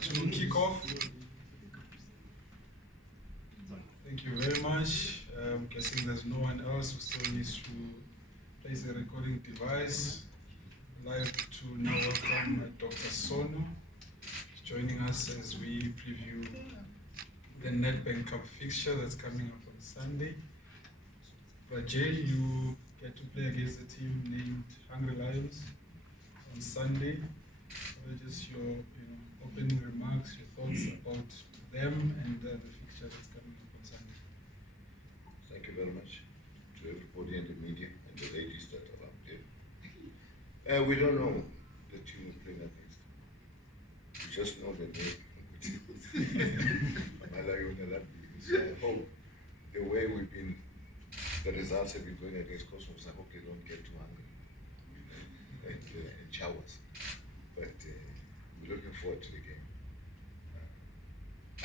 to kick off. Thank you very much. I'm guessing there's no one else who still needs to place the recording device. I'd like to now welcome Dr. Sono joining us as we preview the Nedbank Cup fixture that's coming up on Sunday. Rajay, you get to play against a team named Hungry Lions on Sunday. Just your opening remarks, your thoughts about them and the fixture that's coming up on Sunday. Thank you very much to everybody in the media and the ladies that are up there. We don't know the team we're playing against. We just know the name. So I hope the way the results have been going against Cosmos, I hope they don't get too hungry and showers. But we're looking forward to the game.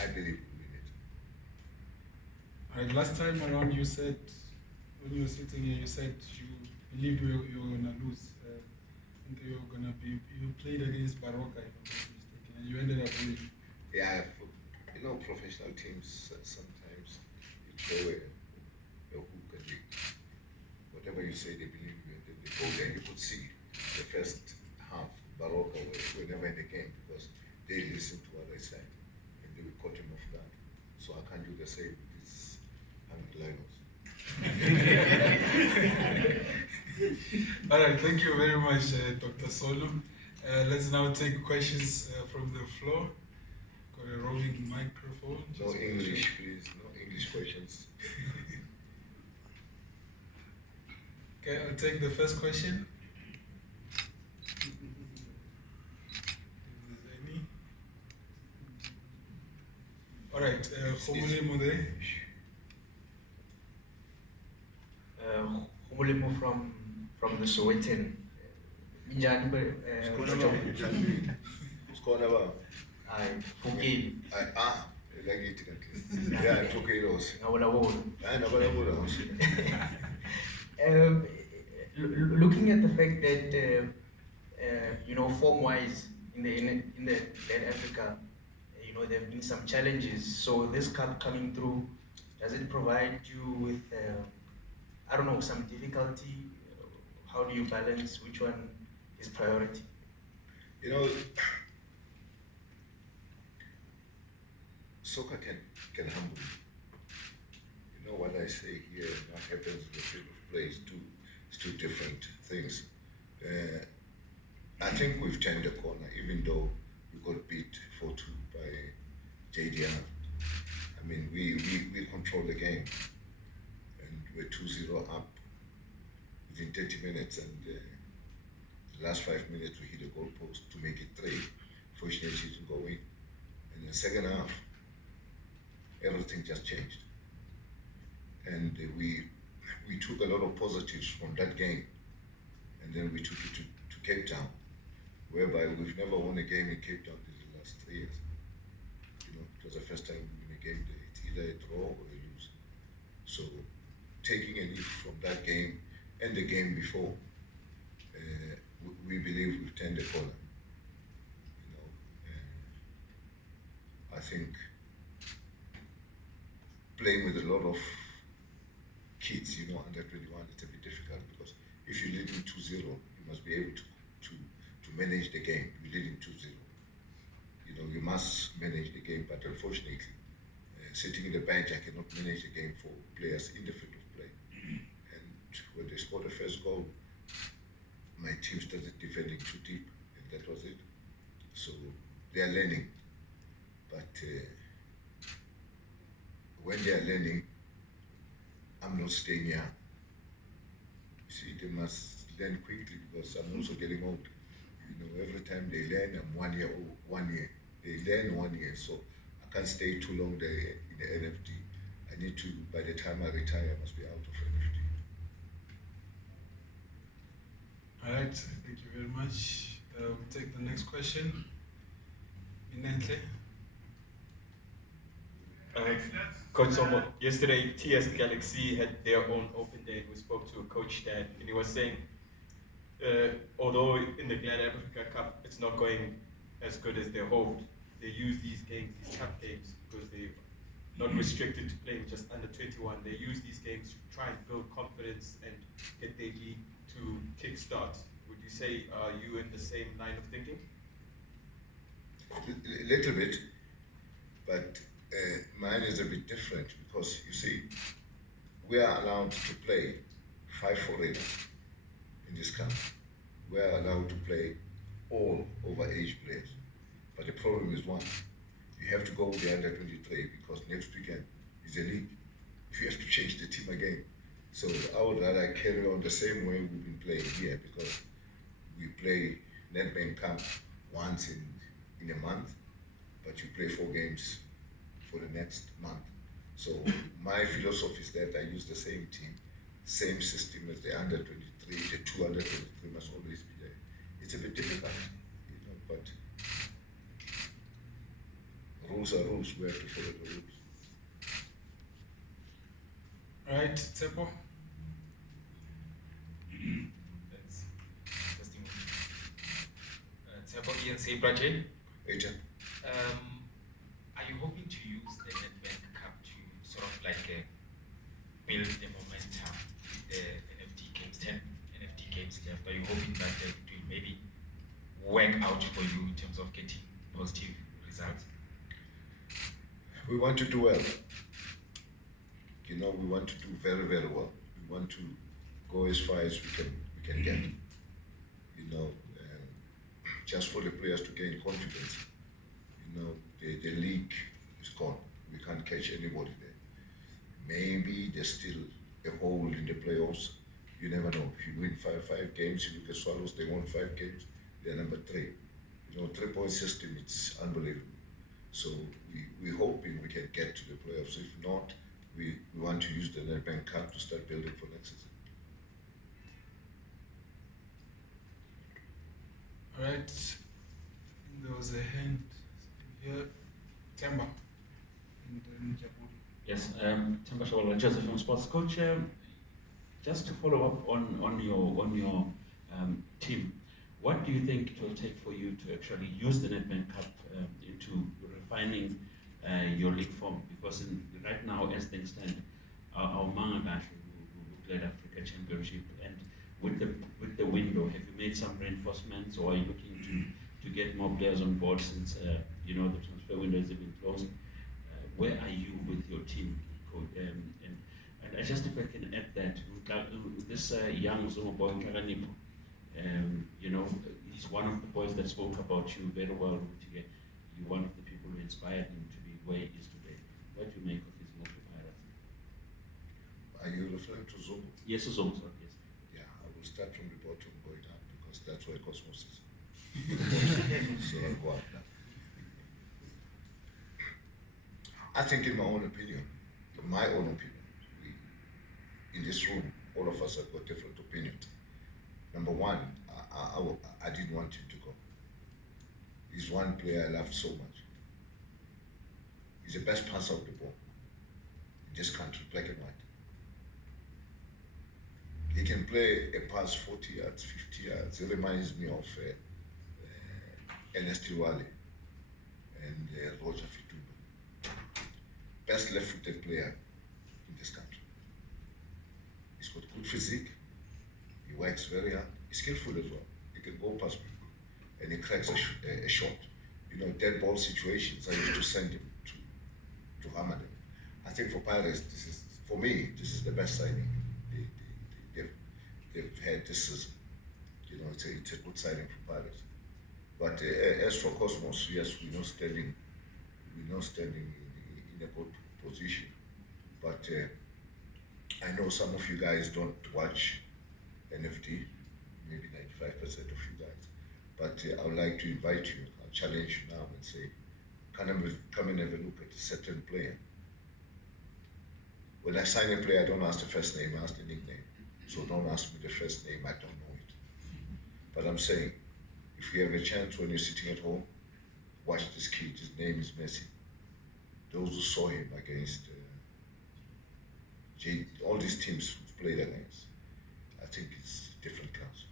I believe we'll win it. All right, last time around you said, when you were sitting here, you said you believed you were going to lose. I think you played against Baroka, if I'm not mistaken, and you ended up winning. Yeah, professional teams, sometimes you throw a hook and whatever you say, they believe you, and then they go there. You could see the first half, Baroka were never in the game because they listened to what I said and they were caught him off guard. So I can't do the same with these Hungry Lions. All right, thank you very much, Dr. Sono. Let's now take questions from the floor. Got a roving microphone. No English, please. No English questions. Okay, I'll take the first question. If there's any. All right, Khomolemo there. Khomolemo from the Sowetan. Looking at the fact that form-wise in the Africa, there have been some challenges. So this cup coming through, does it provide you with some difficulty? How do you balance which one is priority? Soccer can humble you. You know what I say here and what happens in the field of play is two different things. I think we've turned the corner, even though we got beat 4-2 by JDR. I mean, we control the game, and we're 2-0 up within 30 minutes, and the last 5 minutes we hit the goalpost to make it 3. Fortunately, it didn't go in. And the second half, everything just changed, and we took a lot of positives from that game, and then we took it to Cape Town, whereby we've never won a game in Cape Town in the last 3 years. It was the first time we win a game there. It's either a draw or a lose. So taking a leaf from that game and the game before, we believe we've turned the corner. I think playing with a lot of kids, under 21, it's a bit difficult because if you're leading 2-0, you must be able to manage the game. You're leading 2-0. You must manage the game, but unfortunately, sitting in the bench, I cannot manage the game for players in the field of play. And when they scored the first goal, my team started defending too deep, and that was it. So they are learning, but when they are learning, I'm not staying here. See, they must learn quickly because I'm also getting old. Every time they learn, I'm 1 year old, 1 year. They learn 1 year, so I can't stay too long there in the NFD. I need to, by the time I retire, I must be out of NFD. All right, thank you very much. We'll take the next question. Inentle. Coach Jomo, yesterday TS Galaxy had their own open day. We spoke to a coach there, and he was saying, although in the Glad Africa Cup it's not going as good as they hoped, they use these games, these cup games, because they're not restricted to playing just under 21. They use these games to try and build confidence and get their league to kickstart. Would you say, are you in the same line of thinking? A little bit, but mine is a bit different because you see, we are allowed to play 5 foreigners in this country. We are allowed to play all overage players. But the problem is one, you have to go with the under 23 because next weekend is a league. You have to change the team again. So I would rather carry on the same way we've been playing here because we play Nedbank Cup once in a month, but you play 4 games for the next month. So my philosophy is that I use the same team, same system as the under 23, the 2 under 23 must always be there. It's a bit difficult, but rules are rules, we have to follow the rules. Right, Tsepo? That's interesting. Tsepo ENC project. Agent? Are you hoping to use the Nedbank Cup to sort of like build the momentum with the NFT games, 10 NFT games left? Are you hoping that it will maybe work out for you in terms of getting positive results? We want to do well. We want to do very, very well. We want to go as far as we can get. Just for the players to gain confidence. The league is gone. We can't catch anybody there. Maybe there's still a hole in the playoffs. You never know. If you win five games, you look at Swallows, they won 5 games, they're number 3. 3-point system, it's unbelievable. So we're hoping we can get to the playoffs. If not, we want to use the Nedbank Cup to start building for next season. All right. There was a hand here. Temba. And then Jabudi. Yes, Temba Shawala, Joseph from Sports Coach. Just to follow up on your team, what do you think it will take for you to actually use the Nedbank Cup into refining your league form? Because right now, as things stand, our Mangagash who played Africa Championship, and with the window, have you made some reinforcements, or are you looking to get more players on board since the transfer window is even closed? Where are you with your team? And I just, if I can add that, this young Zomo boy, Kaganipo, he's one of the boys that spoke about you very well. You're one of the people who inspired him to be where he is today. What do you make of his move to Pirates? Are you referring to Zomo? Yes, Zomo, sorry, yes. Yeah, I will start from the bottom going up because that's where Cosmos is. So I'll go up now. I think in my own opinion, in this room, all of us have got different opinions. Number one, I didn't want him to go. He's one player I loved so much. He's the best passer of the ball in this country, black and white. He can play a pass 40 yards, 50 yards. It reminds me of Ernest Tiwale and Roger Fitumba. Best left-footed player in this country. He's got good physique. He works very hard. He's skillful as well. He can go past people, and he cracks a shot. Dead ball situations, I used to send him to hammer them. I think for Pirates, this is the best signing they've had this season. It's a good signing for Pirates. But as for Cosmos, yes, we're not standing in a good position. But I know some of you guys don't watch NFT, maybe 95% of you guys. But I would like to invite you, I'll challenge you now and say, come and have a look at a certain player. When I sign a player, I don't ask the first name, I ask the nickname. So don't ask me the first name, I don't know it. But I'm saying, if you have a chance when you're sitting at home, watch this kid, his name is Messi. Those who saw him against all these teams we've played against, I think it's different class.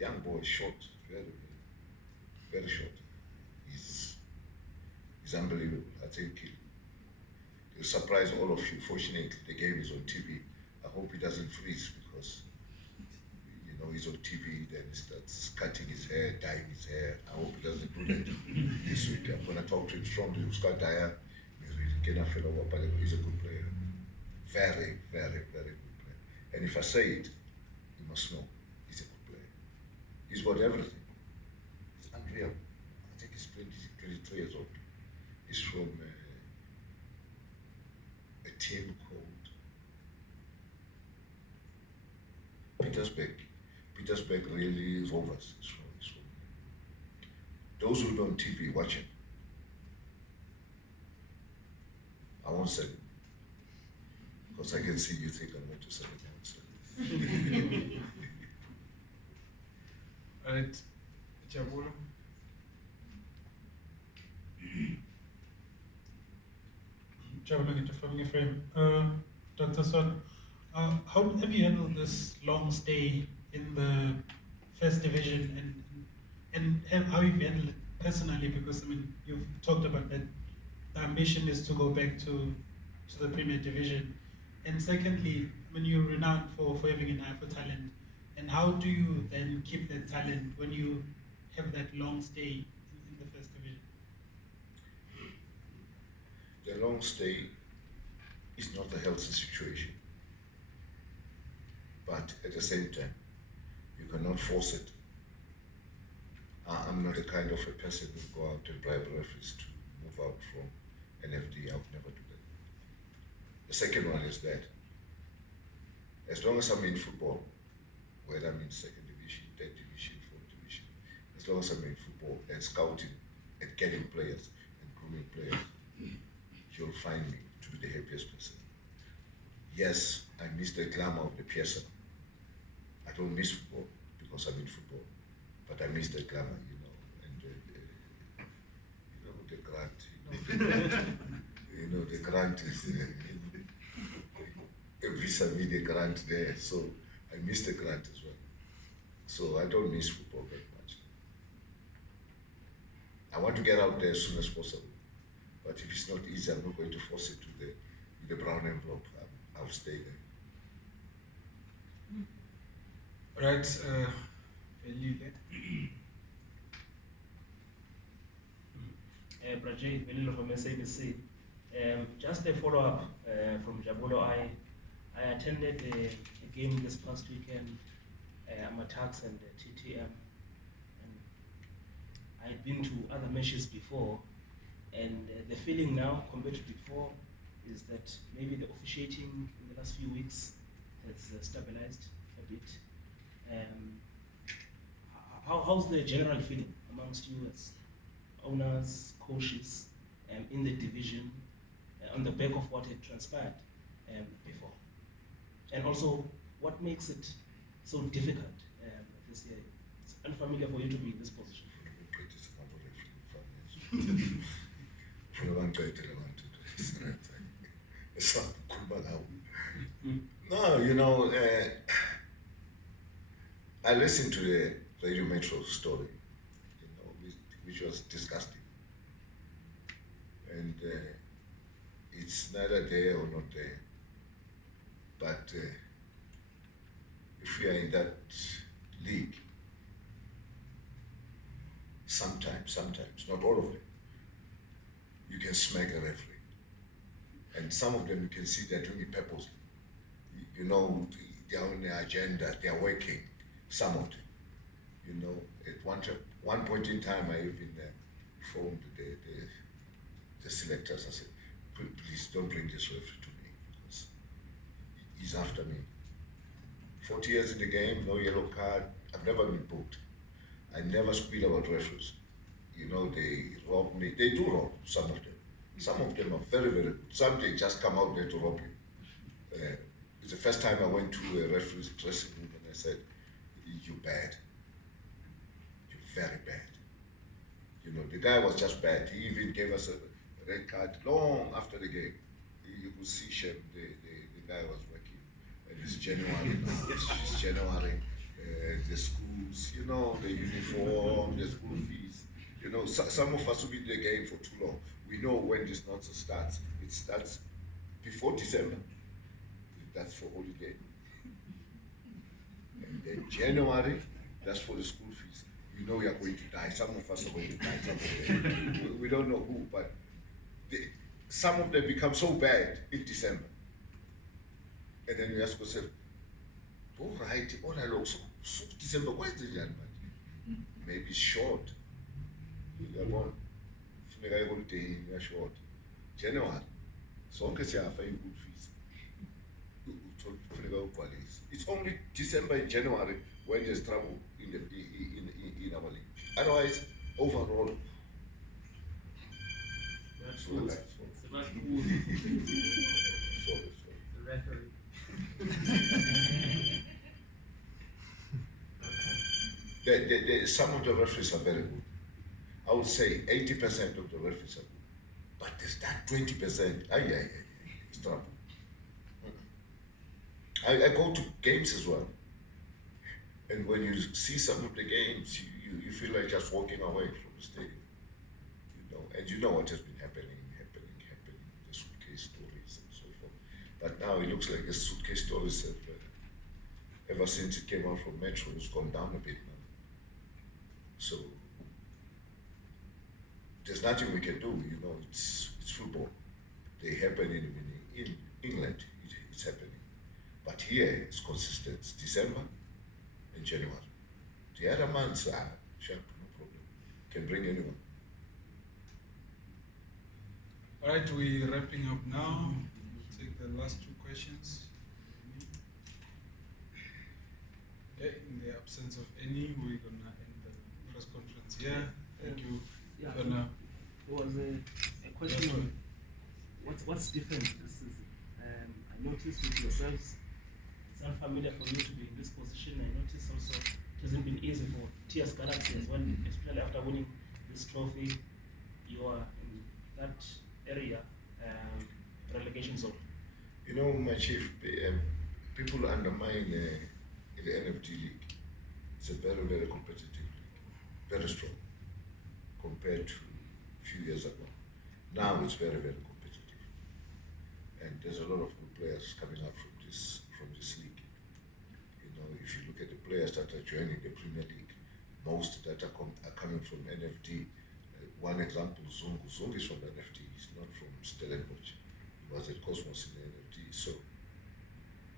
Young boy, short, very, very, very short. He's It's unbelievable. I think it'll surprise all of you. Fortunately, the game is on TV. I hope he doesn't freeze because, he's on TV, then he starts cutting his hair, dyeing his hair. I hope he doesn't do that this week. I'm going to talk to him strongly. Scott Dyer, he's a good player. Very, very, very good player. And if I say it, you must know he's a good player. He's got everything. It's unreal. I think he's 23 years old. He's from a team called Petersburg. Petersburg really Rovers. It's from. Those who don't TV, watch him. I won't say it. Because I can see you think I'm going to say it. I won't say it. Right, Jabulo. Jabulo from your frame. Dr. Son, how have you handled this long stay in the first division and how you've handled it personally? Because I mean, you've talked about that the ambition is to go back to the Premier Division. And secondly, when you're renowned for having an eye for talent, and how do you then keep that talent when you have that long stay in the first division? The long stay is not a healthy situation. But at the same time, you cannot force it. I'm not the kind of a person who go out and bribe referees to move out from NFD. I would never do that. The second one is that as long as I'm in football, whether I'm in second division, third division, fourth division, as long as I'm in football and scouting and getting players and grooming players, you'll find me to be the happiest person. Yes, I miss the glamour of the PSL. I don't miss football because I'm in football, but I miss the glamour, and the grant, the grant is vis-a-vis the grant there, so I miss the grant as well. So I don't miss football very much. I want to get out there as soon as possible, but if it's not easy, I'm not going to force it to the brown envelope. I'll stay there. Right, Velile. Brajay Velilo from SABC. Just a follow-up from Jabulo. I attended a game this past weekend, Amatax and TTM. And I'd been to other matches before, and the feeling now compared to before is that maybe the officiating in the last few weeks has stabilized a bit. How's the general feeling amongst you as owners, coaches, in the division, on the back of what had transpired before? And also, what makes it so difficult this year? It's unfamiliar for you to be in this position. No, I listened to the Radio Metro story, which was disgusting. And it's neither there or not there. But if we are in that league, sometimes, not all of them, you can smack a referee. And some of them you can see they're doing it purposely. They're on their agenda, they're working, some of them. At one point in time, I even phoned the selectors. I said, please don't bring this referee to me because he's after me. 40 years in the game, no yellow card. I've never been booked. I never squeal about referees. They rob me. They do rob, some of them. Some of them are very, very good. Some they just come out there to rob you. It's the first time I went to a referee's dressing room and I said, you're bad. You're very bad. The guy was just bad. He even gave us a red card long after the game. You could see Shem, the guy was working. And it's January now. It's January. The schools, the uniform, the school fees. You know, some of us who've been in the game for too long, we know when this nonsense starts. It starts before December. That's for holiday. And then January, that's for the school fees. You know we are going to die. Some of us are going to die. Some of them. We don't know who, but some of them become so bad in December. And then you ask yourself, all right, all along, so December, why is it January? Maybe it's short. You're going, holiday, you're short. January, sonke siyafa in-school fees. It's only December and January when there's trouble in our league. Otherwise, overall. Sorry. The referee. Some of the referees are very good. I would say 80% of the referees are good. But there's that 20%, it's trouble. I go to games as well. And when you see some of the games, you feel like just walking away from the stadium. You know, and you know what has been happening, the suitcase stories and so forth. But now it looks like the suitcase stories have, ever since it came out from Metro, it's gone down a bit now. So there's nothing we can do, you know, it's football. They happen in England, it's happening. But here it's consistent, it's December and January. The other months are sharp, no problem. Can bring anyone. All right, we're wrapping up now. We'll take the last two questions. Okay, in the absence of any, we're gonna end the press conference here. Thank you. Yeah, Gonna, there was a question on what's different. This is, I noticed with yourselves, it's unfamiliar for you to be in this position. I noticed also it hasn't been easy for TS Galaxy as well, especially after winning this trophy. You are in that area, relegation zone. You know, my chief, people undermine the NFT league. It's a very, very competitive league, very strong compared to a few years ago. Now it's very, very competitive, and there's a lot of good players coming out from this league. You know, if you look at the players that are joining the Premier League, most that are coming from NFT. One example, Zungu. Zungu is from NFT. He's not from Stellenbosch. He was at Cosmos in the NFT. So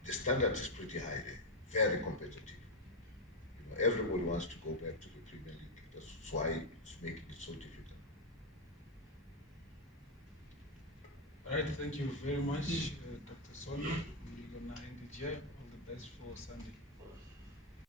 the standard is pretty high there, very competitive. You know, everybody wants to go back to the Premier League. That's why it's making it so difficult. all right, thank you very much, Dr. Sono. We're gonna end it here. All the best for Sunday.